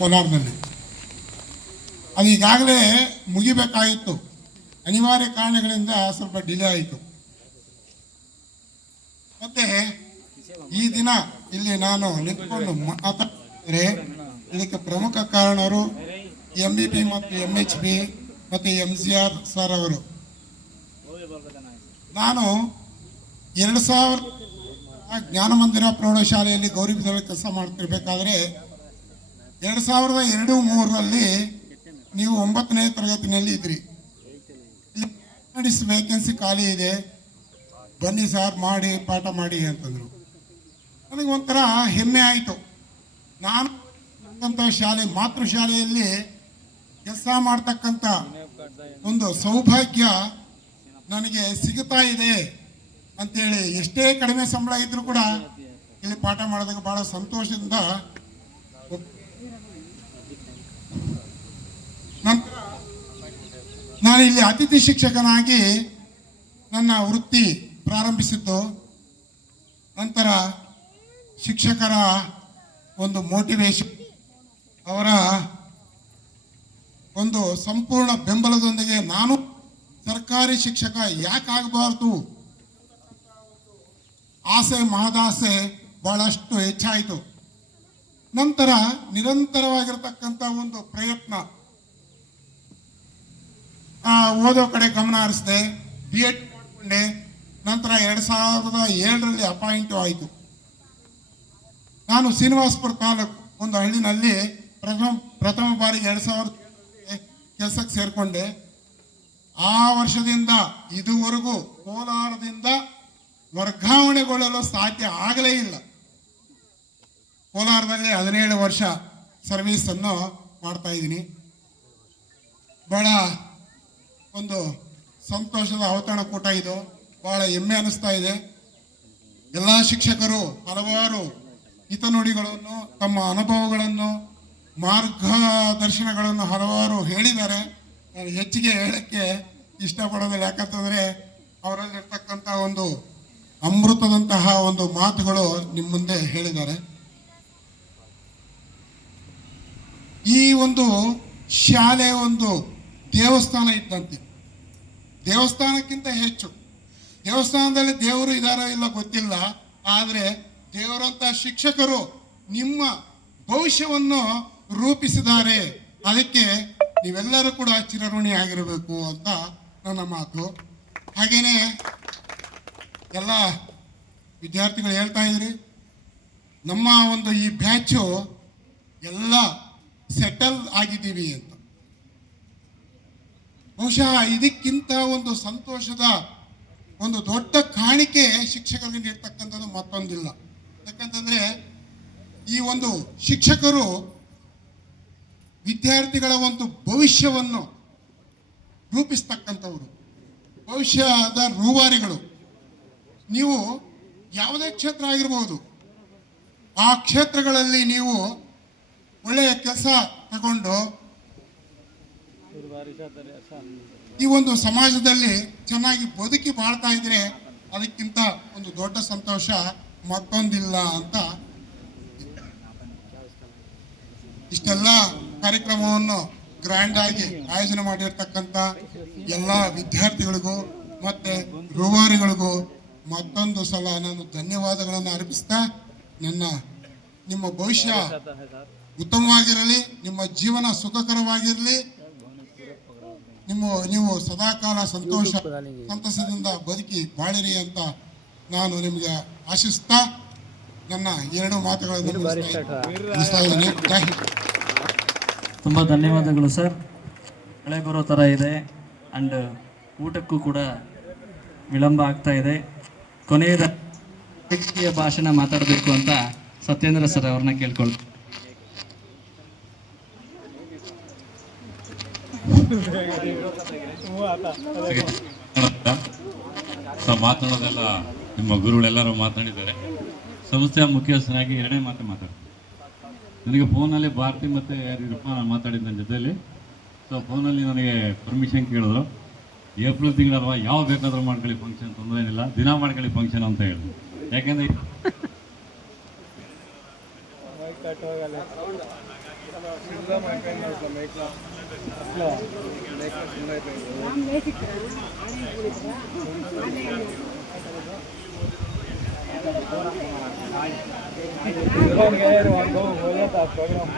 ಕೋಲಾರದಲ್ಲಿ. ಅದು ಈಗಾಗಲೇ ಮುಗಿಬೇಕಾಯಿತು, ಅನಿವಾರ್ಯ ಕಾರಣಗಳಿಂದ ಸ್ವಲ್ಪ ಡಿಲೇ ಆಯಿತು. ಮತ್ತೆ ಈ ದಿನ ಇಲ್ಲಿ ನಾನು ನಿಂತ್ಕೊಂಡು ಮಾತಾಡಿದರೆ ಇದಕ್ಕೆ ಪ್ರಮುಖ ಕಾರಣರು MBP ಮತ್ತು MHB ಮತ್ತು MCR ಸರ್ ಅವರು. ನಾನು 2000 ಜ್ಞಾನ ಮಂದಿರ ಪ್ರೌಢಶಾಲೆಯಲ್ಲಿ ಗೌರಿಬಿದರಲ್ಲಿ ಕೆಲಸ ಮಾಡ್ತಿರ್ಬೇಕಾದ್ರೆ 2002-03ರಲ್ಲಿ ನೀವು 9ನೇ ತರಗತಿನಲ್ಲಿ ಇದ್ರಿ. ಇಲ್ಲಿ ವೇಕೆನ್ಸಿ ಖಾಲಿ ಇದೆ, ಬನ್ನಿ ಸರ್ ಮಾಡಿ ಪಾಠ ಮಾಡಿ ಅಂತಂದರು. ನನಗೆ ಒಂಥರ ಹೆಮ್ಮೆ ಆಯಿತು. ನಾನು ಶಾಲೆ ಮಾತೃಶಾಲೆಯಲ್ಲಿ ಕೆಲಸ ಮಾಡ್ತಕ್ಕಂಥ ಒಂದು ಸೌಭಾಗ್ಯ ನನಗೆ ಸಿಗುತ್ತಾ ಇದೆ ಅಂತೇಳಿ, ಎಷ್ಟೇ ಕಡಿಮೆ ಸಂಬಳ ಇದ್ರೂ ಕೂಡ ಇಲ್ಲಿ ಪಾಠ ಮಾಡೋದಕ್ಕೆ ಭಾಳ ಸಂತೋಷದಿಂದ. ನಾನು ಇಲ್ಲಿ ಅತಿಥಿ ಶಿಕ್ಷಕನಾಗಿ ನನ್ನ ವೃತ್ತಿ ಪ್ರಾರಂಭಿಸಿದ್ದು. ನಂತರ ಶಿಕ್ಷಕರ ಒಂದು ಮೋಟಿವೇಶನ್, ಅವರ ಒಂದು ಸಂಪೂರ್ಣ ಬೆಂಬಲದೊಂದಿಗೆ ನಾನು ಸರ್ಕಾರಿ ಶಿಕ್ಷಕ ಯಾಕಾಗಬಾರ್ದು ಆಸೆ ಮಹದಾಸೆ ಬಹಳಷ್ಟು ಹೆಚ್ಚಾಯಿತು. ನಂತರ ನಿರಂತರವಾಗಿರತಕ್ಕಂಥ ಒಂದು ಪ್ರಯತ್ನ, ಓದೋ ಕಡೆ ಗಮನ ಹರಿಸಿದೆ, B.Ed ಮಾಡಿಕೊಂಡೆ. ನಂತರ 2007ರಲ್ಲಿ ಅಪಾಯಿಂಟು ಆಯಿತು. ನಾನು ಶ್ರೀನಿವಾಸಪುರ ತಾಲೂಕು ಒಂದು ಹಳ್ಳಿನಲ್ಲಿ ಪ್ರಥಮ ಬಾರಿಗೆ 2000 ಕೆಲಸಕ್ಕೆ ಸೇರಿಕೊಂಡೆ. ಆ ವರ್ಷದಿಂದ ಇದುವರೆಗೂ ಕೋಲಾರದಿಂದ ವರ್ಗಾವಣೆಗೊಳ್ಳಲು ಸಾಧ್ಯ ಆಗಲೇ ಇಲ್ಲ. ಕೋಲಾರದಲ್ಲಿ 17 ವರ್ಷ ಸರ್ವೀಸನ್ನು ಮಾಡ್ತಾ ಇದ್ದೀನಿ. ಬಹಳ ಒಂದು ಸಂತೋಷದ ಔತಣಕೂಟ ಇದು, ಬಹಳ ಹೆಮ್ಮೆ ಅನ್ನಿಸ್ತಾ ಇದೆ. ಎಲ್ಲ ಶಿಕ್ಷಕರು ಹಲವಾರು ಹಿತನುಡಿಗಳನ್ನು, ತಮ್ಮ ಅನುಭವಗಳನ್ನು, ಮಾರ್ಗದರ್ಶನಗಳನ್ನು ಹಲವಾರು ಹೇಳಿದ್ದಾರೆ. ನಾನು ಹೆಚ್ಚಿಗೆ ಹೇಳಕ್ಕೆ ಇಷ್ಟಪಡೋದಿಲ್ಲ, ಯಾಕಂತಂದರೆ ಅವರಲ್ಲಿರ್ತಕ್ಕಂಥ ಒಂದು ಅಮೃತದಂತಹ ಒಂದು ಮಾತುಗಳು ನಿಮ್ಮ ಮುಂದೆ ಹೇಳಿದ್ದಾರೆ. ಈ ಒಂದು ಶಾಲೆ ಒಂದು ದೇವಸ್ಥಾನ ಇದ್ದಂತೆ, ದೇವಸ್ಥಾನಕ್ಕಿಂತ ಹೆಚ್ಚು. ದೇವಸ್ಥಾನದಲ್ಲಿ ದೇವರು ಇದಾರೋ ಇಲ್ಲ ಗೊತ್ತಿಲ್ಲ, ಆದರೆ ದೇವರಂತ ಶಿಕ್ಷಕರು ನಿಮ್ಮ ಭವಿಷ್ಯವನ್ನು ರೂಪಿಸಿದ್ದಾರೆ. ಅದಕ್ಕೆ ನೀವೆಲ್ಲರೂ ಕೂಡ ಚಿರಋಣಿ ಆಗಿರಬೇಕು ಅಂತ ನನ್ನ ಮಾತು. ಹಾಗೇನೆ ಎಲ್ಲ ವಿದ್ಯಾರ್ಥಿಗಳು ಹೇಳ್ತಾ ಇದ್ರಿ, ನಮ್ಮ ಒಂದು ಈ ಬ್ಯಾಚು ಎಲ್ಲ ಸೆಟಲ್ ಆಗಿದ್ದೀವಿ ಅಂತ. ಬಹುಶಃ ಇದಕ್ಕಿಂತ ಒಂದು ಸಂತೋಷದ ಒಂದು ದೊಡ್ಡ ಕಾಣಿಕೆ ಶಿಕ್ಷಕರಿಗೆ ನೀಡ್ತಕ್ಕಂಥದ್ದು ಮತ್ತೊಂದಿಲ್ಲ. ಯಾಕಂತಂದ್ರೆ ಈ ಒಂದು ಶಿಕ್ಷಕರು ವಿದ್ಯಾರ್ಥಿಗಳ ಒಂದು ಭವಿಷ್ಯವನ್ನು ರೂಪಿಸ್ತಕ್ಕಂಥವರು, ಭವಿಷ್ಯದ ರೂವಾರಿಗಳು. ನೀವು ಯಾವುದೇ ಕ್ಷೇತ್ರ ಆಗಿರ್ಬೋದು, ಆ ಕ್ಷೇತ್ರಗಳಲ್ಲಿ ನೀವು ಒಳ್ಳೆಯ ಕೆಲಸ ತಗೊಂಡು ಈ ಒಂದು ಸಮಾಜದಲ್ಲಿ ಚೆನ್ನಾಗಿ ಬದುಕಿ ಬಾಳ್ತಾ ಇದ್ರೆ ಅದಕ್ಕಿಂತ ಒಂದು ದೊಡ್ಡ ಸಂತೋಷ ಮತ್ತೊಂದಿಲ್ಲ ಅಂತ. ಇಷ್ಟೆಲ್ಲ ಕಾರ್ಯಕ್ರಮವನ್ನು ಗ್ರ್ಯಾಂಡ್ ಆಗಿ ಆಯೋಜನೆ ಮಾಡಿರ್ತಕ್ಕಂಥ ಎಲ್ಲ ವಿದ್ಯಾರ್ಥಿಗಳಿಗೂ ಮತ್ತೆ ರೂವಾರಿಗಳಿಗೂ ಮತ್ತೊಂದು ಸಲ ನಾನು ಧನ್ಯವಾದಗಳನ್ನು ಅರ್ಪಿಸ್ತಾ, ನಿಮ್ಮ ಭವಿಷ್ಯ ಉತ್ತಮವಾಗಿರಲಿ, ನಿಮ್ಮ ಜೀವನ ಸುಖಕರವಾಗಿರಲಿ, ನೀವು ಸದಾಕಾಲ ಸಂತಸದಿಂದ ಬದುಕಿ ಬಾಳಿರಿ ಅಂತ ನಾನು ನಿಮಗೆ ಆಶಿಸ್ತಾ ನನ್ನ 2 ಮಾತುಗಳನ್ನು ಮುಗಿಸ್ತಾ ಇದ್ದೀನಿ. ಜೈ ಹಿಂದ್. ತುಂಬ ಧನ್ಯವಾದಗಳು ಸರ್. ಮಳೆ ಬರೋ ಥರ ಇದೆ ಆ್ಯಂಡ್ ಊಟಕ್ಕೂ ಕೂಡ ವಿಳಂಬ ಆಗ್ತಾ ಇದೆ. ಕೊನೆಯದ ರಾಜಕೀಯ ಭಾಷಣ ಮಾತಾಡಬೇಕು ಅಂತ ಸತ್ಯೇಂದ್ರ ಸರ್ ಅವ್ರನ್ನ ಕೇಳ್ಕೊಳ್ತೀನಿ. ಮಾತನಾಡೋದೆಲ್ಲ ನಿಮ್ಮ ಗುರುಗಳೆಲ್ಲರೂ ಮಾತನಾಡಿದ್ದಾರೆ. ಸಂಸ್ಥೆಯ ಮುಖ್ಯಸ್ಥನಾಗಿ 2 ಮಾತು ಮಾತಾಡ್ತೀನಿ. ನನಗೆ ಫೋನಲ್ಲಿ ಭಾರತಿ ಮತ್ತು ಯಾರಿರಪ್ಪ ನಾನು ಮಾತಾಡಿದ್ದು ನನ್ನ ಜೊತೆಯಲ್ಲಿ. ಸೊ ಫೋನಲ್ಲಿ ನನಗೆ ಪರ್ಮಿಷನ್ ಕೇಳಿದ್ರು, ಏಪ್ರಿಲ್ ತಿಂಗಳಲ್ವ ಯಾವ ಬೇಕಾದರೂ ಮಾಡ್ಕೊಳ್ಳಿ ಫಂಕ್ಷನ್, ತೊಂದರೆ ಏನಿಲ್ಲ, ದಿನ ಮಾಡ್ಕೊಳ್ಳಿ ಫಂಕ್ಷನ್ ಅಂತ ಹೇಳಿದ್ರು. ಯಾಕೆಂದರೆ ప్రోగ్రామ్